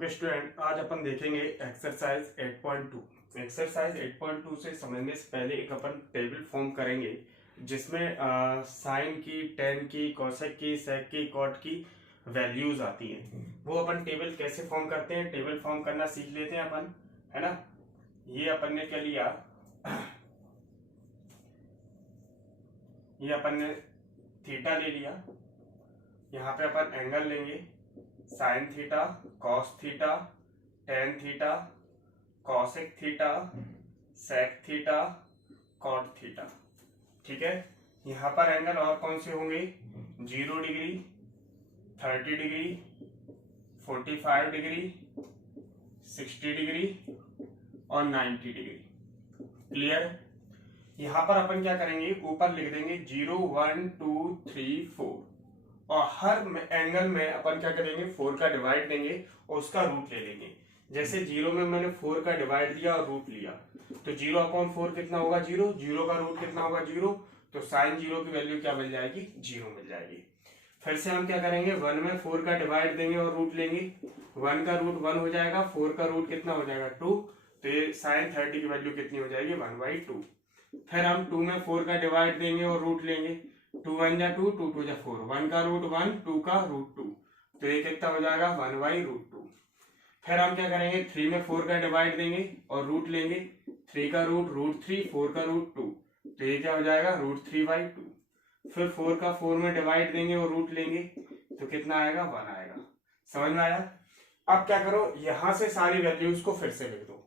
Okay student, आज अपन देखेंगे exercise 8.2। Exercise 8.2 से समझने से पहले एक अपन टेबल फॉर्म करेंगे जिसमें साइन की, टेन की, कोसेक की, सेक की, कॉट की वैल्यूज आती हैं। वो अपन टेबल कैसे फॉर्म करते हैं, टेबल फॉर्म करना सीख लेते हैं अपन, है ना। ये अपन ने क्या लिया, ये अपन ने थीटा ले लिया। यहाँ पे अपन एंगल लेंगे, sine theta, cos theta, tan theta, cosec theta, sec theta, cot theta. ठीक है। यहाँ पर एंगल और कौन से होंगे, 0 डिग्री, 30 डिग्री, 45 डिग्री, 60 डिग्री और 90 डिग्री। क्लियर। यहाँ पर अपन क्या करेंगे, ऊपर लिख देंगे 0, 1, 2, 3, 4 और हर एंगल में अपन क्या करेंगे, 4 का डिवाइड देंगे और उसका रूट ले लेंगे। जैसे 0 में मैंने 4 का डिवाइड दिया और रूट लिया, तो 0/4 कितना होगा, 0। 0 का रूट कितना होगा, 0। तो साइन 0 की वैल्यू क्या मिल जाएगी, 0 मिल जाएगी। फिर से हम क्या करेंगे, 1 में 4 का डिवाइड देंगे और रूट लेंगे। 1 का रूट 1 हो जाएगा, 4 का रूट कितना हो जाएगा, 2। तो ये साइन 30 की वैल्यू कितनी हो जाएगी, 1/2। फिर हम 2 में 4 का डिवाइड देंगे और रूट लेंगे। 2 1 जा 2, 2 2 जा 4, 1 का रूट 1, 2 का रूट 2, तो ये कितना हो जाएगा, 1/√2। फिर हम क्या करेंगे, 3 में 4 का डिवाइड देंगे और रूट लेंगे। 3 का रूट √3, 4 का रूट 2, तो ये क्या हो जाएगा, √3/2। फिर 4 का 4 में डिवाइड देंगे और रूट लेंगे, तो कितना आएगा, 1 आएगा। समझ में आया। अब क्या करो, यहां से सारी वैल्यूज को फिर से लिख दो।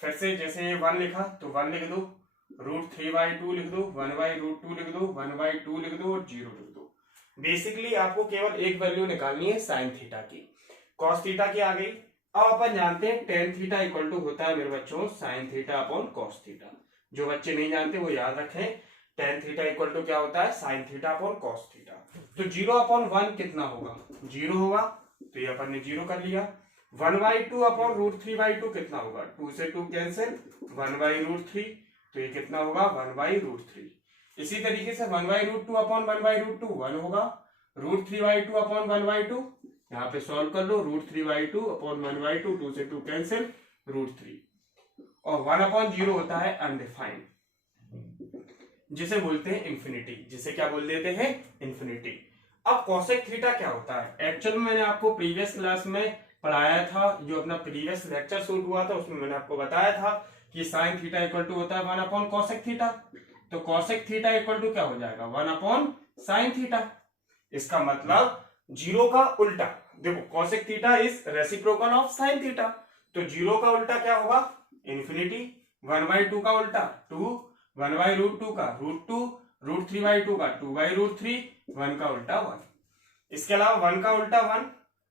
फिर से जैसे ये 1 लिखा तो 1 लिख दो, √3/2 लिख दो, 1/√2 लिख दो, 1/2 लिख दो और 0 लिख दो। बेसिकली आपको केवल एक वैल्यू निकालनी है साइन थीटा की। कॉस थीटा की आ गई। अब अपन जानते हैं टेन थीटा इक्वल टू होता है मेरे बच्चों sine theta upon cos theta. जो बच्चे नहीं जानते वो याद रखें, टेन थीटा इक्वल टू क्या होता है, sine theta upon cos theta. तो 0/1 कितना होगा, 0 होगा, तो ये अपन ने 0 कर लिया। 1/2 अपॉन √3/2 कितना होगा, 2 से 2 कैंसिल, 1/√3, तो ये कितना होगा, 1/√3। इसी तरीके से 1/√2 अपॉन 1/√2 1 होगा। √3/2 अपॉन 1/2, यहाँ पे सॉल्व कर लो, √3/2 अपॉन 1/2, 2 से 2 कैंसिल, √3। और 1/0 होता है अनडिफाइंड, जिसे बोलते हैं इंफिनिटी, जिसे क्या बोल देते हैं, इंफिनिटी। अब कॉसेक थीटा क्या होता है, एक्चुअल में मैंने आपको प्रीवियस क्लास में पढ़ाया था, जो अपना प्रीवियस लेक्चर शूट हुआ था उसमें मैंने आपको बताया था कि साइन थीटा इक्वल टू होता है 1/कॉसेक थीटा। तो कॉसेक थीटा इक्वल टू क्या हो जाएगा, 1/साइन थीटा। इसका मतलब 0 का उल्टा, देखो cosec theta is reciprocal of sine theta, तो 0 का उल्टा क्या होगा, इंफिनिटी। 1/2 का उल्टा 2, 1/√2 का √2, √3/2 का 2/√3, 1 का उल्टा 1। इसके अलावा 1 का उल्टा 1,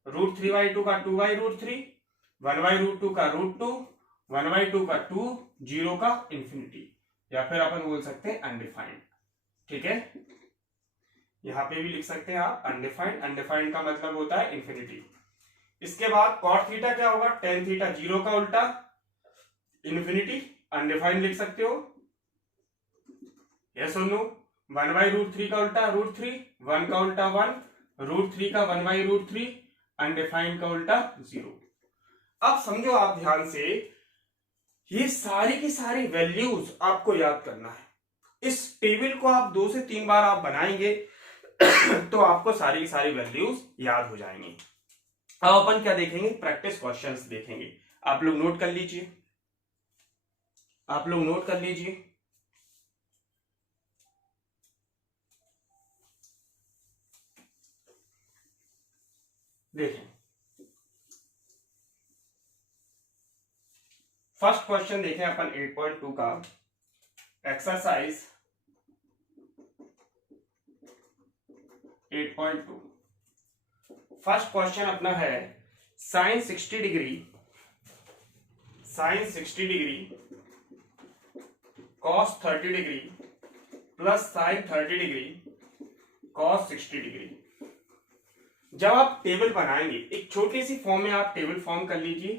√3/2 का 2/√3, 1/√2 का √2, 1/2 का 2, 0 का इंफिनिटी, या फिर अपन बोल सकते हैं अनडिफाइंड। ठीक है, यहां पे भी लिख सकते हैं आप अनडिफाइंड। अनडिफाइंड का मतलब होता है इंफिनिटी। इसके बाद कॉट थीटा क्या होगा, टेन थीटा, 0 का उल्टा इंफिनिटी, अनडिफाइंड लिख सकते हो। यस और नो। 1/√3 का उल्टा √3, 1 का उल्टा 1, √3 का 1/√3, अनडिफाइंड का उल्टा 0। अब समझो आप ध्यान से, ये सारी की सारी वैल्यूज आपको याद करना है। इस टेबल को आप 2 से 3 बार आप बनाएंगे तो आपको सारी की सारी वैल्यूज याद हो जाएंगी। अब अपन क्या देखेंगे, प्रैक्टिस क्वेश्चंस देखेंगे। आप लोग नोट कर लीजिए, आप लोग नोट कर लीजिए। देखें, फर्स्ट क्वेश्चन देखें अपन 8.2 का, एक्सरसाइज 8.2। फर्स्ट क्वेश्चन अपना है sine 60 degree, sine 60 degree cos 30 degree plus sine 30 degree cos 60 degree. जब आप टेबल बनाएंगे, एक छोटी सी फॉर्म में आप टेबल फॉर्म कर लीजिए,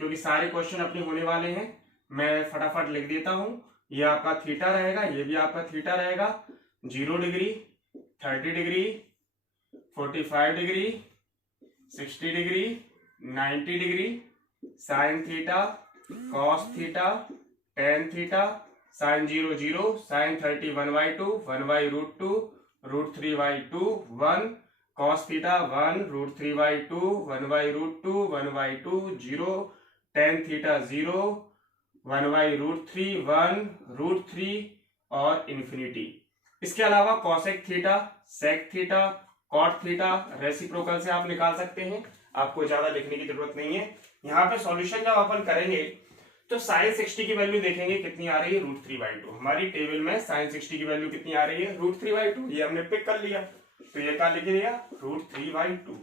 क्योंकि सारे क्वेश्चन अपने होने वाले हैं। मैं फटाफट लिख देता हूं, ये आपका थीटा रहेगा, ये भी आपका थीटा रहेगा। 0 degree, 30 degree, 45 degree, 60 degree 90 degree, sine theta cos theta tan theta, sine 0 0, sine 30 1/2, 1/√2, √3/2, 1, cos theta 1, √3/2, 1/√2, 1/2, 0, tan theta 0, 1/√3, 1, √3 और इन्फिनिटी। इसके अलावा cosec theta, sec theta, cot theta reciprocal से आप निकाल सकते हैं, आपको ज्यादा लिखने की जरूरत नहीं है। यहाँ पे सॉल्यूशन जब अपन करेंगे तो साइन 60 की वैल्यू देखेंगे कितनी आ रही है, √3/2। हमारी टेबल में साइन 60 की वैल्यू कितनी आ रही है, √3/2, ये हमने पिक कर लिया, तो ये क्या लिख दिया, √3/2।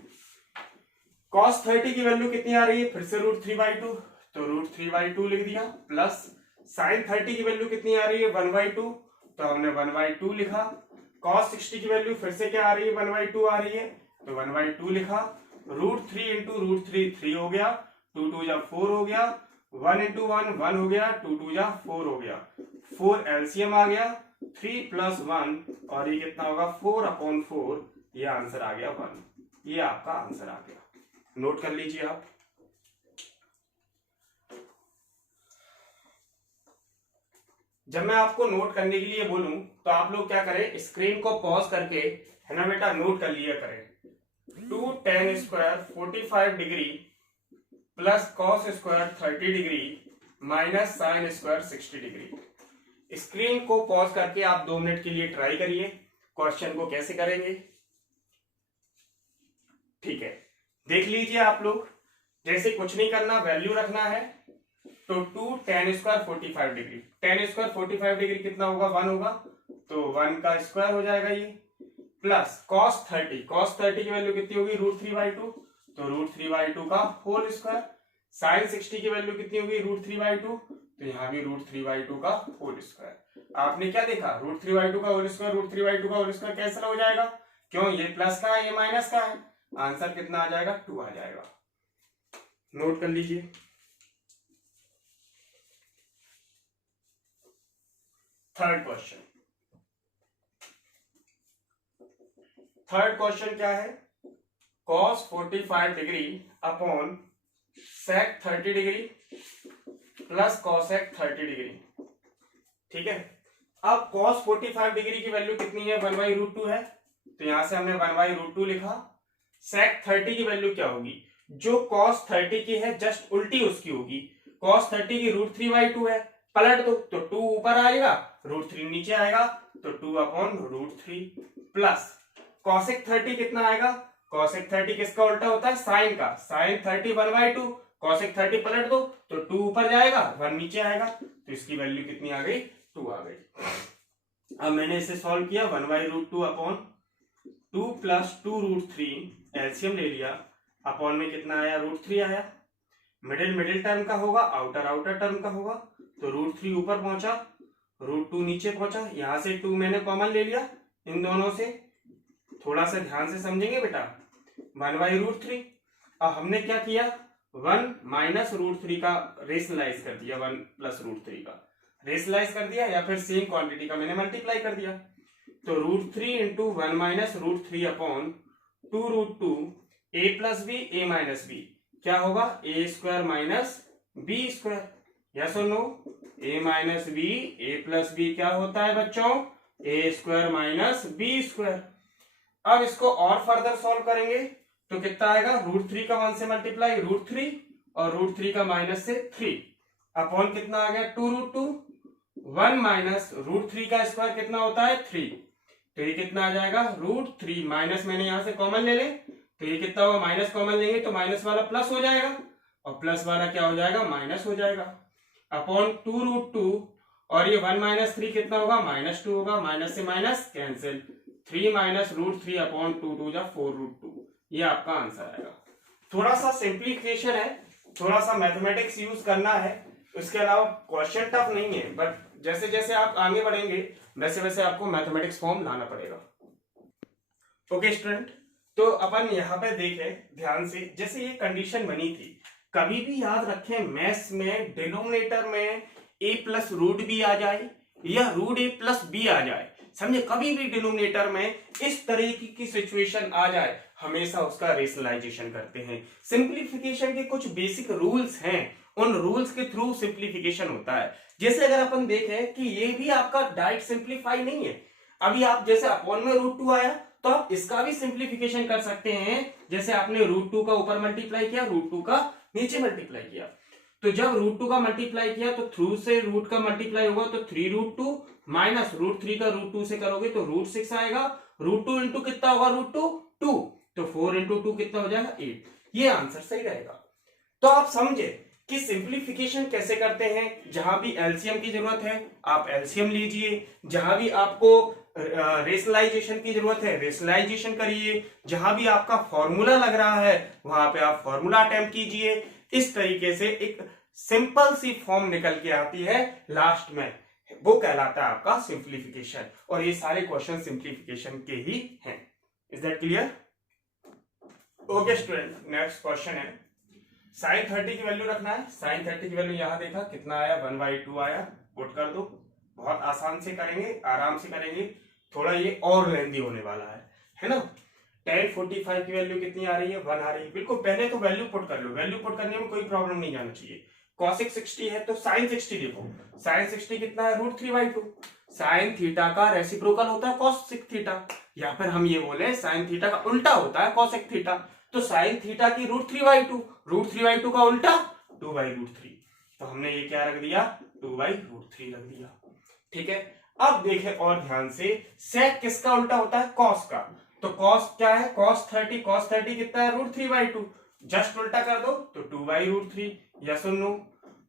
cos 30 की वैल्यू कितनी आ रही है, फिर से √3/2, तो √3/2 लिख दिया, प्लस साइन 30 की वैल्यू कितनी आ रही है, 1/2, तो हमने 1/2 लिखा। cos 60 की वैल्यू फिर से क्या आ रही है, 1/2 आ रही है, तो 1/2 लिखा। √3 इंटू √3 3 हो गया, 2 2 जा 4 हो गया, 1 इंटू 1 1 हो गया, 2 2 जा 4 हो गया, 4 एलसीएम आ गया, 3 + 1 और ये कितना होगा, 4/4, ये आंसर आ गया 1। ये आपका आंसर आ गया, नोट कर लीजिए आप। जब मैं आपको नोट करने के लिए बोलूं तो आप लोग क्या करें, स्क्रीन को पॉज करके, है ना बेटा, नोट कर लिया करें। 2 tan square 45 degree plus cos square 30 degree minus sine square 60 degree. Screen को पॉज करके आप 2 मिनट के लिए ट्राई करिए क्वेश्चन को कैसे करेंगे। ठीक है, देख लीजिए आप लोग, जैसे कुछ नहीं करना, वैल्यू रखना है, तो 2 tan square 45 degree, tan square 45 degree कितना होगा, 1 होगा, तो 1 का स्क्वायर हो जाएगा ये, प्लस cos 30 की वैल्यू कितनी होगी, √3/2, तो √3/2 का होल स्क्वायर। साइन 60 की वैल्यू कितनी होगी, √3/2, तो यहाँ भी √3/2 का होल स्क्वायर। आपने क्या देखा, √3/2 का होल स्क्वायर, √3/2 का होल स्क्वायर कैंसिल हो जाएगा, क्यों, ये प्लस का है, ये माइनस का है, आंसर कितना आ जाएगा, 2 आ जाएगा। नोट कर लीजिए। थर्ड क्वेश्चन क्या है, cos 45 degree upon sec 30 degree plus cosec 30 degree. ठीक है, अब cos 45 डिग्री की वैल्यू कितनी है, 1/√2 है, तो यहां से हमने 1/√2 लिखा। sec 30 की वैल्यू क्या होगी, जो cos 30 की है जस्ट उल्टी उसकी होगी, cos 30 की √3/2 है, पलट दो तो 2 ऊपर आएगा, √3 नीचे आएगा, तो 2/√3 प्लस cosec 30 कितना आएगा, cosec 30 किसका उल्टा होता है, साइन का, साइन 30 1/2, cosec 30 पलट दो तो 2 ऊपर जाएगा, 1 नीचे आएगा, तो इसकी वैल्यू कितनी आ गई, 2 आ गई। अब मैंने इसे सॉल्व किया, 1/√2 अपॉन 2 प्लस 2√3 एलसीएम ले लिया, अपॉन में कितना आया, √3 आया, मिडिल टर्म का होगा, आउटर टर्म का होगा, तो √3 ऊपर पहुंचा, √2 नीचे पहुंचा, यहां से 2 मैंने कॉमन ले लिया इन दोनों से, थोड़ा सा ध्यान से समझेंगे बेटा, 1/√3। अब हमने क्या किया, 1 माइनस √3 का रेशनलाइज कर दिया, 1 प्लस √3 का रेशनलाइज कर दिया, या फिर सेम क्वांटिटी का मैंने मल्टीप्लाई कर दिया, तो √3 into 1 minus √3 upon 2√2 a plus B a minus B, क्या होगा, a square minus B square, yes और no, a minus B a plus B क्या होता है बच्चों, a square minus B square. अब इसको और फर्दर सॉल्व करेंगे तो कितना आएगा, √3 का 1 से मल्टीप्लाई √3 और √3 का माइनस से 3 अपॉन कितना आ गया, 2√2, 1 माइनस √3 का स्क्वायर कितना होता है, 3, तो ये कितना आ जाएगा, √3 माइनस मैंने यहां से कॉमन ले ले, तो ये कितना होगा, माइनस कॉमन लेंगे तो माइनस वाला प्लस हो जाएगा और प्लस वाला क्या हो जाएगा, माइनस हो जाएगा, अपॉन 2√2 और ये 1 माइनस 3 कितना होगा, -2 होगा, माइनस से माइनस कैंसिल, 3 माइनस √3 अपॉन 2 2 जा 4√2, ये आपका आंसर आएगा। थोड़ा सा सिंप्लीफिकेशन है, थोड़ा सा मैथमेटिक्स यूज करना है, उसके अलावा क्वेश्चन टफ नहीं है, बट जैसे जैसे आप आगे बढ़ेंगे वैसे वैसे आपको मैथमेटिक्स फॉर्म लाना पड़ेगा। ओके स्टूडेंट, तो अपन यहाँ पे देखें ध्यान से, जैसे ये कंडीशन बनी थी, कभी भी याद रखें मैथ्स में डिनोमिनेटर में a प्लस √b आ जाए या √a प्लस b आ जाए, समझे, कभी भी डिनोमिनेटर में इस तरीके की सिचुएशन आ जाए, हमेशा उसका रेशनलाइजेशन करते हैं। सिंप्लीफिकेशन के कुछ बेसिक रूल्स हैं, उन रूल्स के थ्रू सिंप्लीफिकेशन होता है। जैसे अगर अपन देखें कि ये भी आपका डायरेक्ट सिंप्लीफाई नहीं है, अभी आप जैसे अपॉन में √2 आया तो आप इसका भी सिंप्लीफिकेशन कर सकते हैं। जैसे आपने √2 का ऊपर मल्टीप्लाई किया, √2 का नीचे मल्टीप्लाई किया, तो जब √2 का मल्टीप्लाई किया तो थ्रू से रूट का मल्टीप्लाई होगा तो 3√2 माइनस √3 का √2 से करोगे तो √6 आएगा। √2 इंटू कितना होगा, √2 2, तो 4 इंटू 2 कितना हो जाएगा 8। ये आंसर सही रहेगा। तो आप समझे कि सिंप्लीफिकेशन कैसे करते हैं। जहां भी एलसीएम की जरूरत है आप एलसीएम लीजिए, जहां भी आपको रेशनलाइजेशन की जरूरत है रेशनलाइजेशन करिए, जहां भी आपका फॉर्मूला लग रहा है वहां पे आप फॉर्मूला अटेम्प्ट कीजिए। इस तरीके से एक सिंपल सी फॉर्म निकल के आती है लास्ट में, वो कहलाता है आपका सिंप्लीफिकेशन। और ये सारे क्वेश्चन सिंप्लीफिकेशन के ही हैं। Is that clear? Okay student, next question है sin 30 की वैल्यू रखना है। sin 30 की वैल्यू यहां देखा कितना आया, 1/2 आया, पुट कर दो। बहुत आसान से करेंगे, आराम से करेंगे, थोड़ा ये और लेंदी होने वाला है ना। tan 45 की वैल्यू कितनी आ रही है, 1 आ रही है। बिल्कुल पहले तो वैल्यू पुट कर लो, वैल्यू पुट करने में कोई प्रॉब्लम नहीं जाना चाहिए। cosec 60 है तो sin 60 देखो, sin 60 कितना है, √3/2। sin थीटा का रेसिप्रोकल होता है cosec थीटा, या फिर हम ये बोले sin थीटा का उल्टा होता है cosec थीटा। तो sin थीटा की √3/2, √3/2 का उल्टा 2/√3, तो हमने ये क्या रख दिया, 2/√3 रख दिया। ठीक है, अब देखें और ध्यान से, sec किसका उल्टा होता है, cos का। तो cos क्या है, cos 30 कितना है, √3/2, जस्ट उल्टा कर दो तो 2/√3। या सुन लो,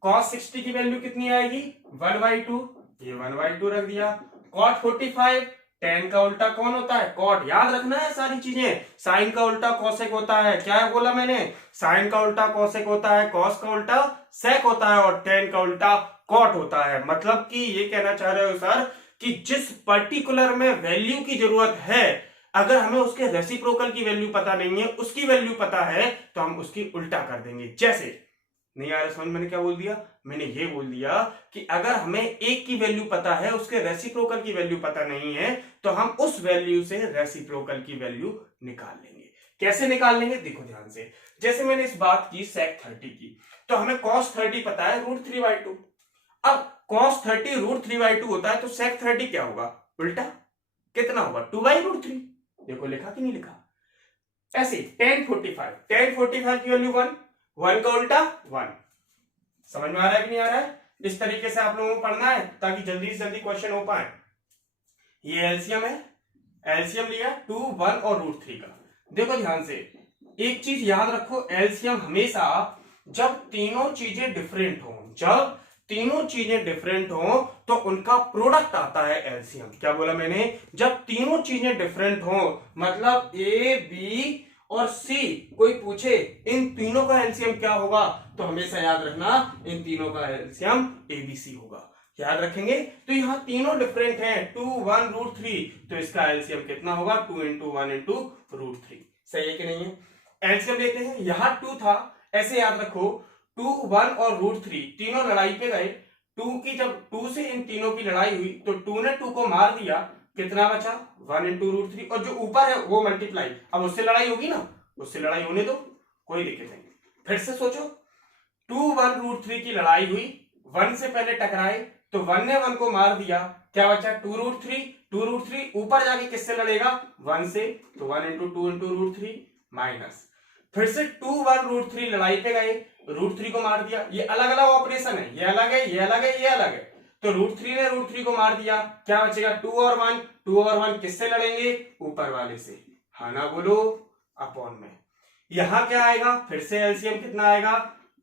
cos 60 की वैल्यू कितनी आएगी, 1/2, ये 1/2 रख दिया। cot 45, tan का उल्टा कौन होता है, cot, याद रखना है सारी चीजें। sin का उल्टा cosec होता है, क्या बोला मैंने, sin का उल्टा cosec होता है, cos का उल्टा sec होता है और tan का उल्टा cot होता है। मतलब कि ये कहना चाह रहे हो सर कि जिस पर्टिकुलर में वैल्यू की जरूरत है, अगर हमें उसके रेसिप्रोकल की वैल्यू पता नहीं है, उसकी वैल्यू पता है, तो हम उसकी उल्टा कर देंगे। जैसे, नहीं आ रहा समझ, मैंने क्या बोल दिया, मैंने ये बोल दिया कि अगर हमें एक की वैल्यू पता है, उसके रेसिप्रोकल की वैल्यू पता नहीं है, तो हम उस वैल्यू से रेसिप्रोकल की वैल्यू निकाल लेंगे। कैसे निकाल लेंगे, देखो ध्यान से। जैसे मैंने इस बात की sec 30 की, तो हमें cos 30 पता है √3/2। अब cos 30 √3/2 होता है तो sec 30 क्या होगा, उल्टा कितना होगा, 2/√3। देखो लिखा कि नहीं लिखा। ऐसे tan 45 की वैल्यू 1 का उल्टा 1। समझ में आ रहा है कि नहीं आ रहा है? इस तरीके से आप लोगों को पढ़ना है ताकि जल्दी से जल्दी क्वेश्चन हो पाए। ये एलसीएम है, एलसीएम लिया 2, 1 और √3 का। देखो ध्यान से, एक चीज याद रखो, एलसीएम हमेशा जब तीनों चीजें डिफरेंट हो, जब तीनों चीजें डिफरेंट हो तो उनका प्रोडक्ट आता है एलसीएम। क्या बोला मैंने, जब तीनों चीजें डिफरेंट हो, मतलब ए बी और सी, कोई पूछे इन तीनों का एलसीएम क्या होगा, तो हमेशा याद रखना इन तीनों का एलसीएम एबीसी होगा। याद रखेंगे। तो यहां तीनों डिफरेंट हैं, 2, 1, √3, तो इसका एलसीएम कितना होगा, 2 × 1 × √3। सही है कि नहीं है? एलसीएम लेते हैं, यहां 2 था, ऐसे याद रखो 2, 1 और √3 तीनों लड़ाई पे गए। 2 की जब 2 से इन तीनों की लड़ाई हुई तो 2 ने 2 को मार दिया, कितना बचा, 1 × √3, और जो ऊपर है वो मल्टीप्लाई। अब उससे लड़ाई होगी ना, उससे लड़ाई होने दो, कोई दिक्कत नहीं। फिर से सोचो, 2, 1 √3 की लड़ाई हुई, 1 से पहले टकराए तो 1 ने 1 को मार दिया, क्या बचा, 2 √3 ऊपर जाके किससे लड़ेगा, 1 से, तो 1 × 2 × √3 माइनस। फिर से 2, 1 √3 लड़ाई पे गए, √3 को मार दिया। ये अलग अलग ऑपरेशन है, ये अलग है, ये अलग है, ये अलग है। तो √3 ने √3 को मार दिया, क्या बचेगा, 2 और 1 किससे लड़ेंगे, ऊपर वाले से। हाँ ना बोलो, अपॉन में। यहां क्या आएगा, फिर से एलसीएम कितना आएगा,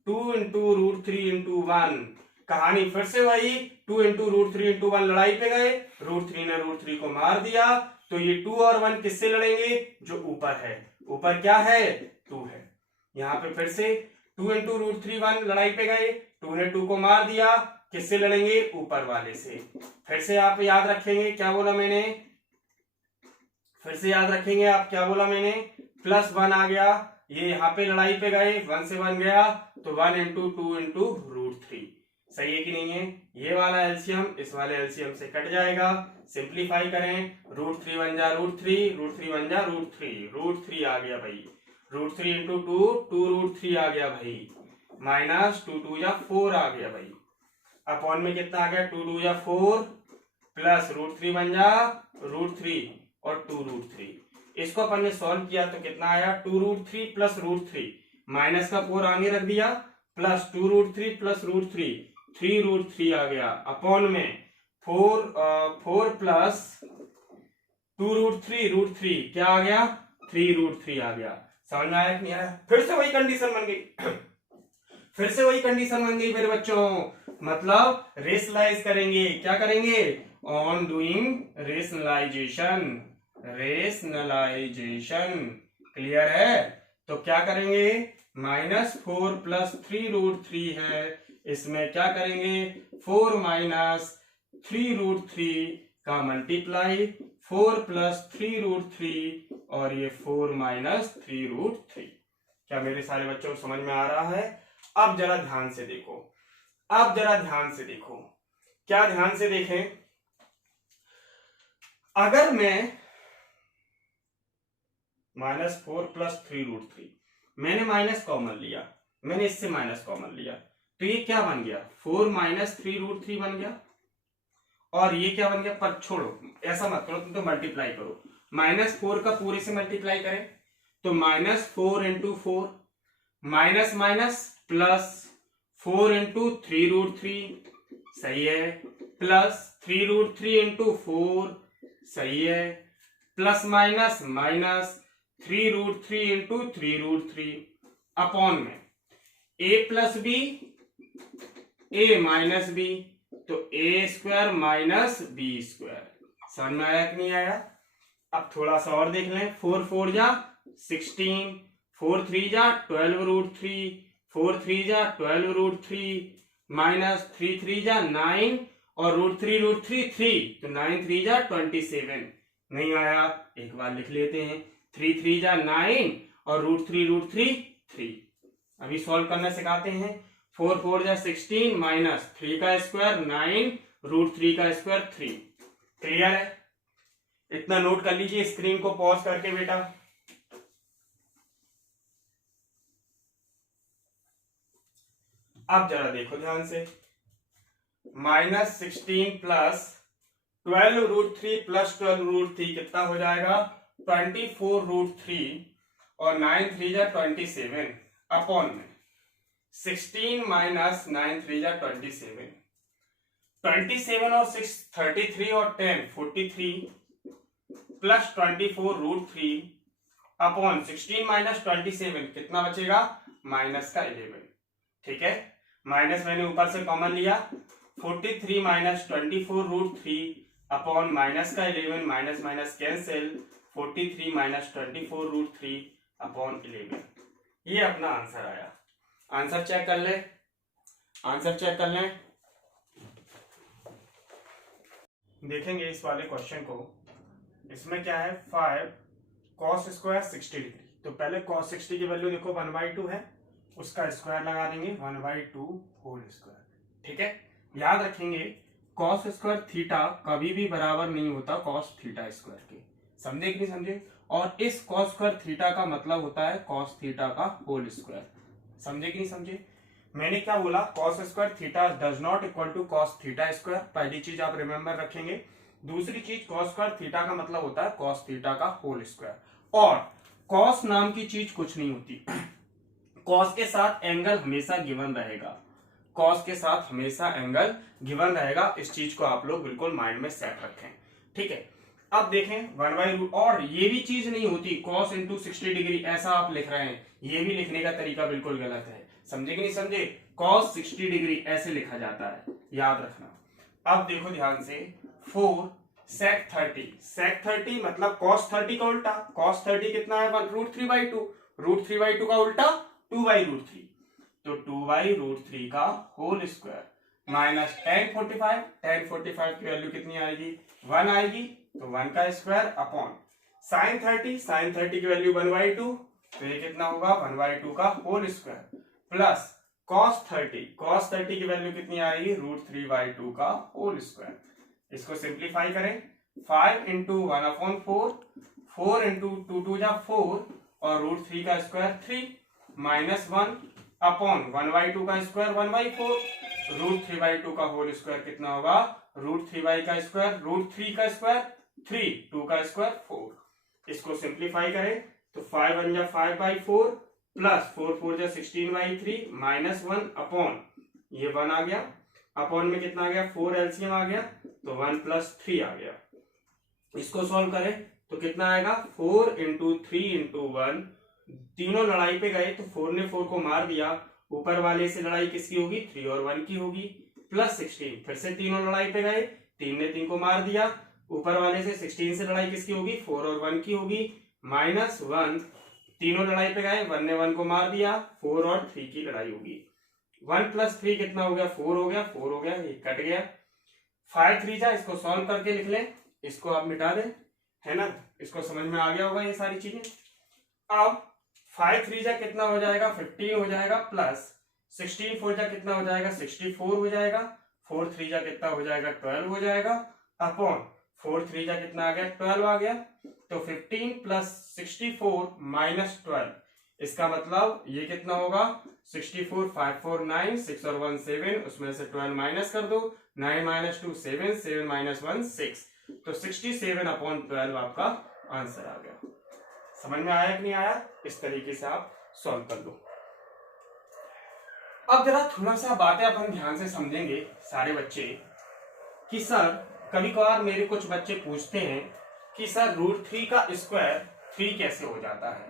2 × √3 × 1। कहानी फिर से वही, 2 × √3 × 1 लड़ाई पे गए, √3 ने √3 को मार दिया, तो ये 2 और 1 किससे लड़ेंगे, जो ऊपर है। ऊपर क्या है, 2 है। यहां पे फिर से 2 × √3 1 लड़ाई पे गए, 2 ने 2 को मार दिया, किससे लड़ेंगे, ऊपर वाले से। फिर से आप याद रखेंगे, क्या बोला मैंने, फिर से याद रखेंगे आप, क्या बोला मैंने, +1 आ गया, ये यहाँ पे लड़ाई पे गए, 1 से 1 गया, तो 1 × 2 × √3। सही है कि नहीं है? ये वाला एलसीएम इस वाले एलसीएम से कट जाएगा, सिंप्लीफाई करें, √3 बन जा √3, √3 बन जा √3 आ गया भाई, √3 इंटू 2 √3 आ गया भाई, माइनस 2 2 या 4 आ गया भाई, अपॉन में कितना आ गया 2 2 या 4 प्लस √3 बन जा √3 और 2 √3। इसको अपन ने सॉल्व किया तो कितना आया 2 √3 प्लस √3, माइनस का 4 आगे रख दिया, प्लस 2 √3 प्लस √3 3 √3 आ गया, अपॉन में 4 प्लस 2 √3 क्या आ गया 3 √3 आ गया। समझ में आया कि नहीं आया? फिर से वही कंडीशन बन गई फिर से वही कंडीशन बन गई मेरे बच्चों, मतलब रेशनलाइज करेंगे, क्या करेंगे, ऑन डूइंग रेशनलाइजेशन, क्लियर है? तो क्या करेंगे, -4 प्लस 3 √3 है, इसमें क्या करेंगे 4 माइनस 3 √3 का मल्टीप्लाई, 4 प्लस 3 √3 और ये 4 माइनस 3 √3। क्या मेरे सारे बच्चों को समझ में आ रहा है? अब जरा ध्यान से देखो, क्या ध्यान से देखें, अगर मैं -4 प्लस 3 √3 मैंने माइनस कॉमन लिया, मैंने इससे माइनस कॉमन लिया, तो ये क्या बन गया 4 माइनस 3 √3 बन गया, और ये क्या बन गया, पर छोड़ो ऐसा मत करो, तुम तो मल्टीप्लाई करो, -4 का पूरे से मल्टीप्लाई करें तो -4 into 4 minus minus plus 4 into 3 √3 सही है, प्लस 3 √3 इंटू 4 सही है, plus minus minus 3 √3 into 3 √3 upon में a plus B a minus B, तो a² माइनस b²। समझ में आया कि नहीं आया? अब थोड़ा सा और देख लें, 4 4 जा 16, 4 3 जा 12 √3, 4 3 जा 12 √3 माइनस 3 3 जा 9 और √3 3, तो 9 3 जा 27। नहीं आया? एक बार लिख लेते हैं, 3 3 जा 9 और √3 3। अभी सॉल्व करना सिखाते हैं, 4 4 जा 16 माइनस 3 का स्क्वायर 9 √3 का स्क्वायर 3। क्लियर है? इतना नोट कर लीजिए स्क्रीन को पॉज करके बेटा। अब जरा देखो ध्यान से, -16 प्लस 12 √3 प्लस 12 √3 कितना हो जाएगा 24 √3 और 9 3 जा 27 अपॉन में 16 माइनस 9 3 जा 27, 27 और 6 33 और 10 43 प्लस 24 √3 अपॉन 16 माइनस 27 कितना बचेगा -11। ठीक है, माइनस मैंने ऊपर से कॉमन लिया, 43 minus 24 √3 upon -11 minus minus cancel, 43 minus 24 √3 upon 11। ये अपना आंसर आया। आंसर चेक कर ले, देखेंगे इस वाले क्वेश्चन को। इसमें क्या है 5 cos स्क्वायर 60 डिग्री, तो पहले cos 60 की वैल्यू देखो 1/2 है, उसका स्क्वायर लगा देंगे 1/2 होल स्क्वायर। ठीक है, याद रखेंगे cos स्क्वायर थीटा कभी भी बराबर नहीं होता cos थीटा स्क्वायर के, समझे कि नहीं समझे? और इस cos स्क्वायर थीटा का मतलब होता है cos थीटा का होल स्क्वायर, समझे कि नहीं समझे? मैंने क्या बोला, cos square theta does not equal to cos theta square, पहली चीज आप रिमेंबर रखेंगे। दूसरी चीज cos स्क्वायर थीटा का मतलब होता है cos थीटा का होल स्क्वायर, और cos नाम की चीज कुछ नहीं होती, cos के साथ एंगल हमेशा गिवन रहेगा, cos के साथ हमेशा एंगल गिवन रहेगा। इस चीज को आप लोग बिल्कुल माइंड में सेट रखें। ठीक है, अब देखें 1/√, और ये भी चीज नहीं होती cos इंटू 60 डिग्री ऐसा आप लिख रहे हैं, ये भी लिखने का तरीका बिल्कुल गलत है, समझे कि नहीं समझे? cos 60 डिग्री ऐसे लिखा जाता है, याद रखना। अब देखो ध्यान से, 4 sec 30 मतलब cos 30 का उल्टा, cos 30 कितना है √3/2, √3/2 का उल्टा 2/√3, तो 2/√3 का होल स्क्वायर माइनस tan 45 की वैल्यू कितनी आएगी 1 आएगी, तो 1 का स्क्वायर अपॉन sin 30 की वैल्यू 1/2, तो ये कितना होगा 1/2 का होल स्क्वायर प्लस cos 30 की वैल्यू कितनी आएगी, √3/2 का होल स्क्वायर। इसको सिंप्लीफाई करें, 5 इंटू 1/4, 4 इंटू 2 2 जा 4 और √3 का स्क्वायर 3 माइनस 1 अपॉन 1/2 का स्क्वायर 1/4, √3/2 का होल स्क्वायर कितना होगा, √3 का स्क्वायर, √3 का स्क्वायर 3, 2 का स्क्वायर 4। इसको सिंप्लीफाई करें तो 5 1 जा 5/4 प्लस 4 4 जा 16/3 माइनस 1 अपॉन ये 1 आ गया, अपॉन में कितना आ गया 4 एलसीएम आ गया तो 1 + 3 आ गया। इसको सॉल्व करें तो कितना आएगा 4 इंटू 3 इंटू 1, तीनों लड़ाई पे गए तो 4 ने 4 को मार दिया, ऊपर वाले से लड़ाई किसकी होगी 3 और 1 की होगी, प्लस 16, फिर से तीनों लड़ाई पे गए, 3 ने 3 को मार दिया, ऊपर वाले से 16 से लड़ाई किसकी होगी 4 और 1 की होगी, माइनस 1, तीनों लड़ाई पे गए, 1 ने 1 को मार दिया, 4 और 3 की लड़ाई होगी। 1 + 3 कितना हो गया 4 हो गया, 4 हो गया, ये कट गया। 5 3 जा, इसको सॉल्व करके लिख लें, इसको आप मिटा दें, है ना, इसको समझ में आ गया होगा ये सारी चीजें। अब 5 3 जा कितना हो जाएगा 15 हो जाएगा, प्लस 16 4 जा कितना हो जाएगा 64 हो जाएगा, 4 3 जा कितना हो जाएगा 12 हो जाएगा, अपॉन 4 3 जा कितना आ गया 12 आ गया, तो 15 + 64 माइनस 12, इसका मतलब ये कितना होगा 64, 5 4 9, 6 और 1 7, उसमें से 12 माइनस कर दो, 9 - 2 7, 7 - 1 6, तो 67/12 आपका आंसर आ गया। समझ में आया कि नहीं आया, इस तरीके से आप सॉल्व कर लो। अब जरा थोड़ा सा बातें अपन ध्यान से समझेंगे सारे बच्चे, कि सर कभी कभार मेरे कुछ बच्चे पूछते हैं कि सर √3 का स्क्वायर 3 कैसे हो जाता है,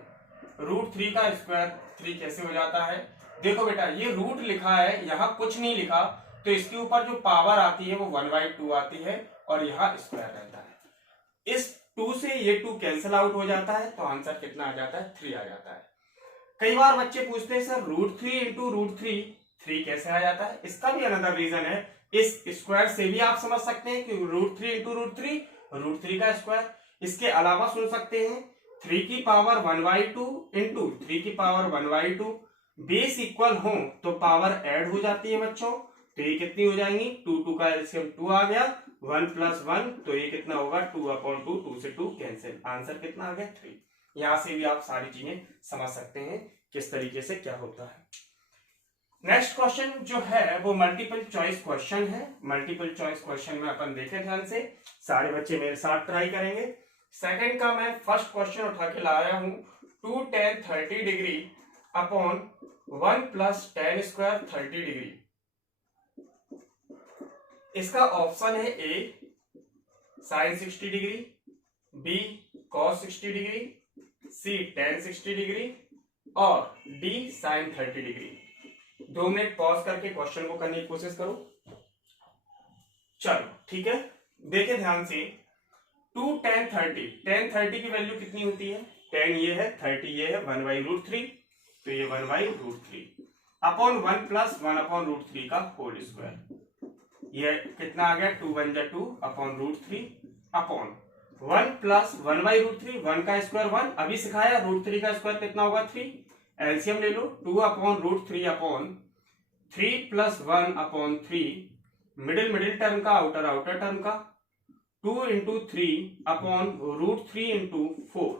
√3 का स्क्वायर 3 कैसे हो जाता है। देखो बेटा, ये रूट लिखा है, यहाँ कुछ नहीं लिखा, तो इसके ऊपर जो पावर आती है वो 1/2 आती है और यहाँ स्क्वायर रहता है। इस 2 से ये 2 कैंसिल आउट हो जाता है, तो आंसर कितना आ जाता है 3 आ जाता है। कई बार बच्चे पूछते हैं सर √3 इंटू √3 3 कैसे आ जाता है। इसका भी अनदर रीजन है, इस स्क्वायर से भी आप समझ सकते हैं कि √3 इंटू √3 √3 का स्क्वायर। इसके अलावा सुन सकते हैं 3 की पावर 1/2 इंटू 3 की पावर 1/2, बेस इक्वल हो तो पावर ऐड हो जाती है बच्चों, तो ये कितनी हो जाएंगी 2 2 का एलसीएम 2 आ गया, 1 + 1 तो ये कितना होगा 2/2, 2 से 2 कैंसिल, आंसर कितना आ गया 3। यहां से भी आप सारी चीजें समझ सकते हैं किस तरीके से क्या होता है। नेक्स्ट क्वेश्चन जो है वो मल्टीपल चॉइस क्वेश्चन है। मल्टीपल चॉइस क्वेश्चन में अपन देखें ध्यान से, सारे बच्चे मेरे साथ ट्राई करेंगे। सेकंड का मैं फर्स्ट क्वेश्चन उठा के लाया हूं, 2 tan 30 degree upon 1 + tan square 30 degree. इसका ऑप्शन है A sin 60 degree, B cos 60 degree, C tan 60 degree और D sin 30 degree. 2 minute pause करके क्वेश्चन को करने की कोशिश करो। चलो ठीक है, देखिए ध्यान से, 2 tan 30, tan 30 की वैल्यू कितनी होती है, tan ये है 30 ये है 1/√3, तो ये 1/√3 अपॉन 1 + 1/√3 का होल स्क्वायर, ये कितना आ गया 2 1 जा 2 अपॉन √3 अपॉन 1 + 1/√3, 1 का स्क्वायर 1, अभी सिखाया, √3 का स्क्वायर कितना होगा 3, एलसीएम ले लो, 2/√3 अपॉन 3 + 1/3, मिडिल टर्म का आउटर टर्म का 2 × 3 अपॉन √3 × 4,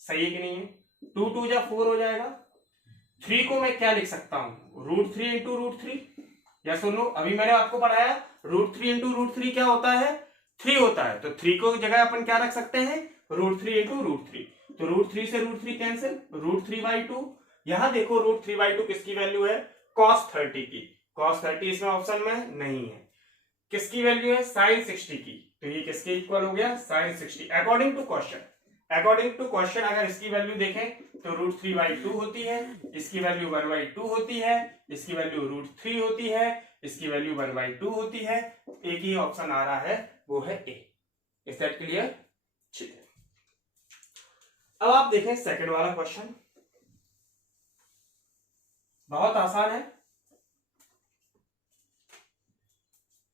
सही है कि नहीं है, 2 2 जा 4 हो जाएगा। 3 को मैं क्या लिख सकता हूं √3 × √3, या सुनो, अभी मैंने आपको पढ़ाया √3 × √3 क्या होता है 3 होता है, तो 3 को जगह अपन क्या रख सकते हैं √3 × √3, तो √3 से √3 कैंसिल, √3/2। यहां देखो √3/2 किसकी वैल्यू है cos 30 की, cos 30 इसमें ऑप्शन में नहीं है, किसकी वैल्यू है sin 60 की, तो ये किसके इक्वल हो गया sin 60 according to question. According to question अगर इसकी वैल्यू देखें तो √3/2 होती है, इसकी वैल्यू 1/2 होती है, इसकी वैल्यू √3 होती है, इसकी वैल्यू 1/2 होती है, एक ही ऑप्शन आ रहा है वो है ए। Is that clear? ठीक है, अब आप देखें सेकंड वाला क्वेश्चन, बहुत आसान है।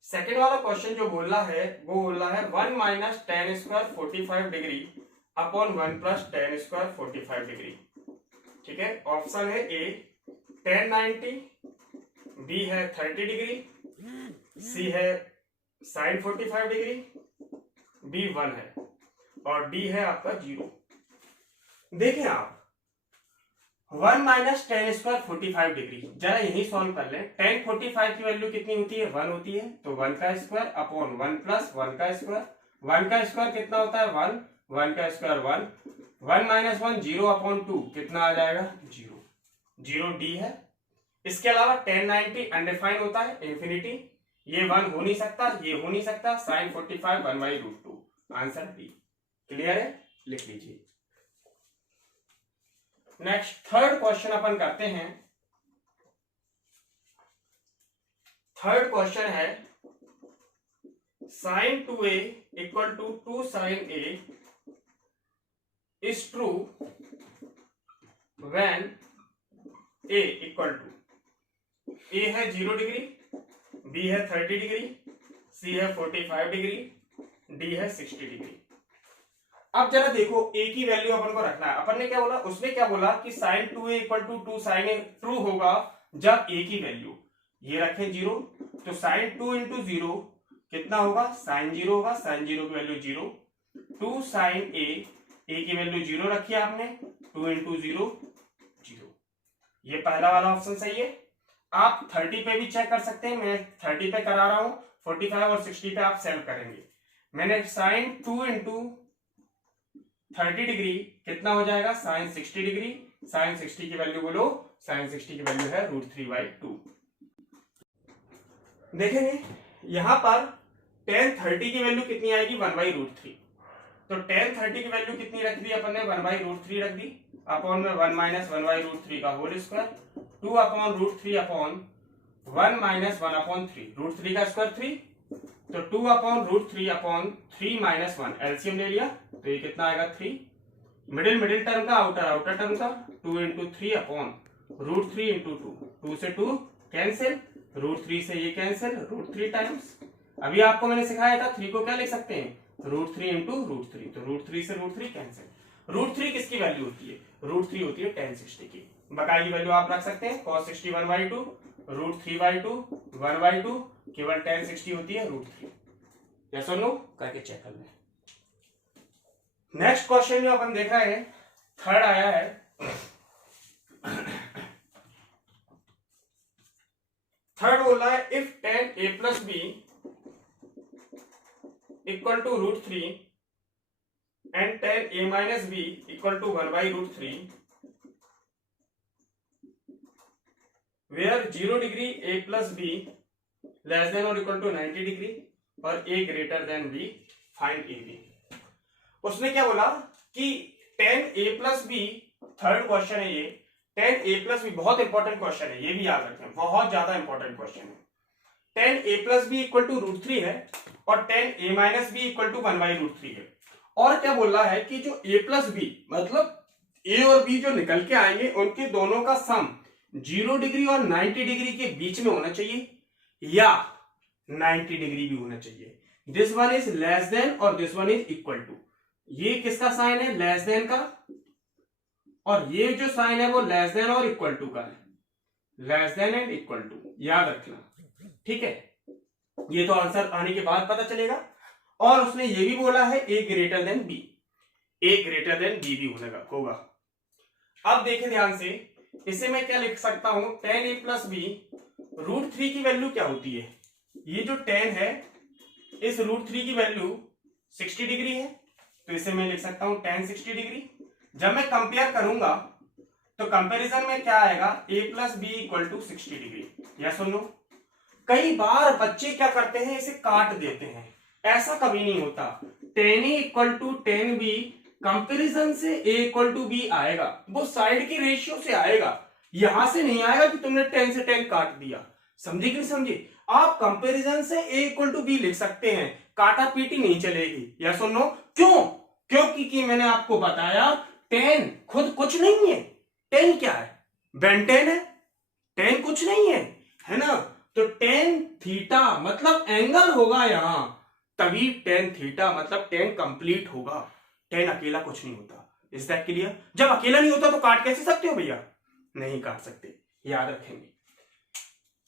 सेकंड वाला क्वेश्चन जो बोल रहा है वो बोल रहा है 1 - tan square 45 degree upon 1 + tan square 45 degree. ठीक है, ऑप्शन है ए tan 90, बी है 30 डिग्री, सी है साइन 45 डिग्री, बी 1 है और डी है आपका 0। देखें आप 1 माइनस टेन स्क्वायर 45 डिग्री, जरा यही सॉल्व कर लें। टेन 45 की वैल्यू कितनी होती है? 1 होती है, तो 1 का स्क्वायर अपॉन 1 प्लस 1 का स्क्वायर। 1 का स्क्वायर कितना होता है? 1, 1 का स्क्वायर 1, 1 माइनस 1 0 अपॉन 2 कितना आ जाएगा? 0, 0 डी है। इसके अलावा 1090 अनडिफाइंड होता है, इंफिनिटी, ये 1 हो नहीं सकता, ये हो नहीं सकता, साइन 45 1/√2, आंसर डी। क्लियर है? लिख लीजिए। नेक्स्ट थर्ड क्वेश्चन अपन करते हैं। थर्ड क्वेश्चन है sine 2a equal to 2 sine a is true when a equal to, a है 0 डिग्री, b है 30 डिग्री, c है 45 डिग्री, d है 60 डिग्री। अब जरा देखो a की वैल्यू अपन को रखना है। अपन ने क्या बोला? उसने क्या बोला कि sine 2a equal to 2 sine a true होगा जब a की वैल्यू ये रखें 0, तो साइन 2 इंटू 0 कितना होगा? साइन 0 होगा, साइन 0 की वैल्यू 0, 2 साइन a की वैल्यू 0 रखी आपने, 2 इंटू 0 0। ये पहला वाला ऑप्शन सही है। आप 30 पे भी चेक कर सकते हैं, मैं 30 पे करा रहा हूं, 45 और 60 पे आप सेल्फ करेंगे। मैंने साइन 2 इंटू 30 डिग्री कितना हो जाएगा? Sign 60 degree. साइन 60 की वैल्यू बोलो, साइन 60 की वैल्यू है √3/2। देखेंगे यहां पर tan 30 की वैल्यू कितनी आएगी? 1/√3। तो tan 30 की वैल्यू कितनी रख दी अपन ने? 1/√3 रख दी, अपॉन में 1 माइनस 1/√3 का whole square, 2 upon √3 upon 1 minus 1 upon 3, √3 का स्क्वायर 3, तो 2 अपॉन √3 अपॉन 3 माइनस 1, एलसीएम ले लिया, तो ये कितना आएगा? 3। मिडिल टर्म का, आउटर टर्म का, 2 इंटू 3 अपॉन √3 इंटू 2, 2 से 2 कैंसिल, √3 से ये कैंसिल, √3 टाइम्स। अभी आपको मैंने सिखाया था 3 को क्या लिख सकते हैं? √3 इंटू √3, तो √3 से √3 कैंसिल। √3 किसकी वैल्यू होती है? √3 होती है tan 60 की। बकाई की वैल्यू आप रख सकते हैं, cos 60 1/2, √3/2 1/2, केवल tan 60 होती है √3। यस और नो करके चेक कर लें। नेक्स्ट क्वेश्चन जो अपन देख रहे हैं, थर्ड आया है। थर्ड बोल रहा है if tan a plus b equal to √3 and tan a minus b equal to 1/√3 where 0 degree a plus b less than और इक्वल टू 90 डिग्री और a greater than b, find ab। उसने क्या बोला कि tan a plus b, third question है ये, tan a plus b बहुत important question है, ये भी याद रखें, बहुत ज्यादा इंपॉर्टेंट क्वेश्चन है। tan a plus b equal to √3 है और tan a minus b equal to 1/√3 है। और क्या बोल रहा है कि जो a प्लस b मतलब a और b जो निकल के आएंगे उनके दोनों का सम 0 डिग्री और 90 डिग्री के बीच में होना चाहिए या 90 डिग्री भी होना चाहिए। This one is less than और this one is equal to. ये किसका साइन है? लेस देन का, और ये जो साइन है वो लेस देन और इक्वल टू का है, less than and equal to, याद रखना, ठीक है। ये तो आंसर आने के बाद पता चलेगा। और उसने ये भी बोला है a greater than b, a greater than b भी होगा। अब देखें ध्यान से, इसे मैं क्या लिख सकता हूं? tan a प्लस b, √3 की वैल्यू क्या होती है? ये जो tan है इस √3 की वैल्यू 60 डिग्री है, तो इसे मैं लिख सकता हूं tan 60 डिग्री। जब मैं कंपेयर करूंगा तो कंपैरिजन में क्या आएगा? a plus B equal to 60 degree. या सुन लो, कई बार बच्चे क्या करते हैं, इसे काट देते हैं, ऐसा कभी नहीं होता। tan a इक्वल टू tan b कंपैरिजन से a इक्वल टू b आएगा, वो साइड की रेशियो से आएगा, यहां से नहीं आएगा कि तुमने 10 से 10 काट दिया। समझे कि नहीं समझे? आप कंपैरिजन से a इक्वल टू b लिख सकते हैं, काटा पीटी नहीं चलेगी। या सुनो क्यों? क्योंकि मैंने आपको बताया tan खुद कुछ नहीं है। tan क्या है? बेंटेन है। tan कुछ नहीं है ना? तो tan थीटा मतलब एंगल होगा यहां, तभी tan थीटा मतलब tan कंप्लीट होगा। tan अकेला कुछ नहीं होता। Is that clear? जब अकेला नहीं होता तो काट कैसे सकते हो भैया? नहीं काट सकते, याद रखेंगे।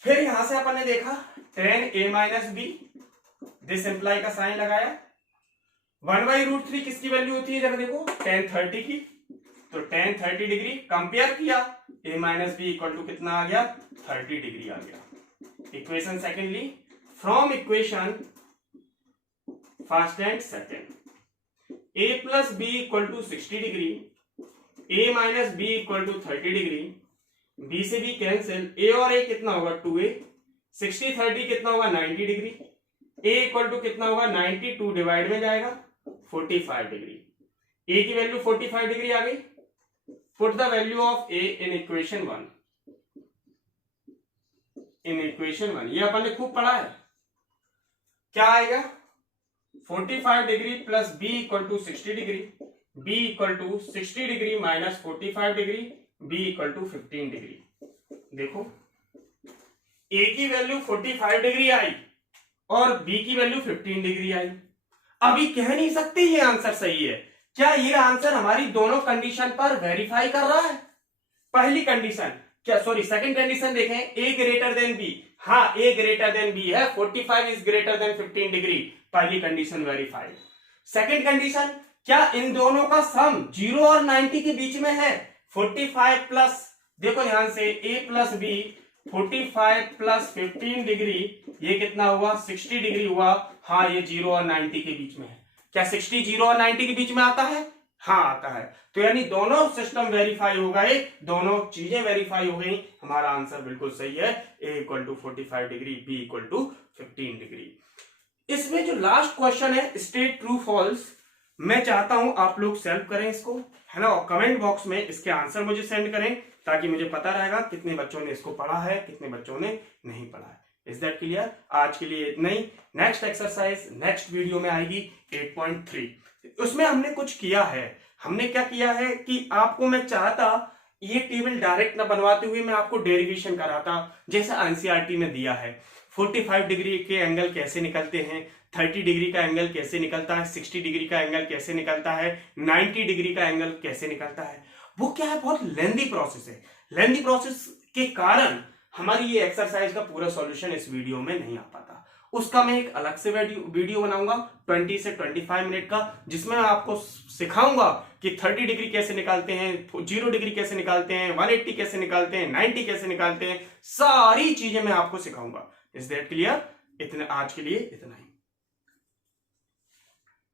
फिर यहां से अपन ने देखा tan a minus B, this imply का साइन लगाया। 1/√3 किसकी वैल्यू होती है जरा देखो, tan 30 की, तो tan 30 डिग्री कंपेयर किया, a minus B equal to कितना आ गया, 30 डिग्री आ गया। Equation secondly, from equation first and second, a plus B equal to 60 degree, a minus B equal to 30 degree, b से b कैंसिल, a और a कितना होगा 2a, 60 30 कितना होगा 90 डिग्री, a इक्वल टू कितना होगा 92 डिवाइड में जाएगा 45 डिग्री, a की वैल्यू 45 डिग्री आ गई। Put the value of a in equation 1, in equation 1, ये अपन ने खूब पढ़ा है। क्या आएगा, 45 degree plus b equal to 60 degree, b equal to 60 degree minus 45 degree, b equal to 15 degree. देखो a की वैल्यू 45 डिग्री आई और b की वैल्यू 15 डिग्री आई। अभी कह नहीं सकते ये आंसर सही है। क्या ये आंसर हमारी दोनों कंडीशन पर वेरीफाई कर रहा है? पहली कंडीशन क्या, सॉरी सेकंड कंडीशन देखें, a ग्रेटर देन b, हाँ a ग्रेटर देन b है, 45 इज ग्रेटर देन 15 डिग्री, पहली कंडीशन वेरीफाइड। सेकंड कंडीशन, क्या इन दोनों का सम 0 और 90 के बीच में है? 45 प्लस, देखो ध्यान से, a plus b 45 plus 15 degree, ये कितना हुआ 60 डिग्री हुआ, हाँ ये 0 और 90 के बीच में है। क्या 60 0 और 90 के बीच में आता है? हाँ आता है। तो यानी दोनों सिस्टम वेरीफाई हो गए, दोनों चीजें वेरीफाई हो गई, हमारा आंसर बिल्कुल सही है, a equal to 45 degree, b equal to 15 degree. इसमें जो लास्ट क्वेश्चन है स्टेट ट्रू फॉल्स, मैं चाहता हूं आप लोग सेल्फ करें इसको, है ना, और कमेंट बॉक्स में इसके आंसर मुझे सेंड करें, ताकि मुझे पता रहेगा कितने बच्चों ने इसको पढ़ा है, कितने बच्चों ने नहीं पढ़ा है। Is that clear? आज के लिए इतना ही। नेक्स्ट एक्सरसाइज नेक्स्ट वीडियो में आएगी 8.3, उसमें हमने कुछ किया है। हमने क्या किया है कि आपको मैं चाहता ये टेबल डायरेक्ट ना बनवाते हुए मैं आपको डेरिवेशन कराता, जैसा एनसीईआरटी में दिया है। 45 डिग्री के एंगल कैसे निकलते हैं, 30 डिग्री का एंगल कैसे निकलता है, 60 डिग्री का एंगल कैसे निकलता है, 90 डिग्री का एंगल कैसे निकलता है, वो क्या है, बहुत लेंदी प्रोसेस है। लेंदी प्रोसेस के कारण हमारी ये एक्सरसाइज का पूरा सॉल्यूशन इस वीडियो में नहीं आ पाता। उसका मैं एक अलग से वीडियो बनाऊंगा 20 से 25 मिनट का, जिसमें मैं आपको सिखाऊंगा कि 30 डिग्री कैसे निकालते हैं, 0 डिग्री कैसे निकालते हैं, 180 कैसे निकालते हैं, 90 कैसे निकालते हैं, सारी चीजें मैं आपको सिखाऊंगा। Is that clear? इतना आज के लिए इतना ही।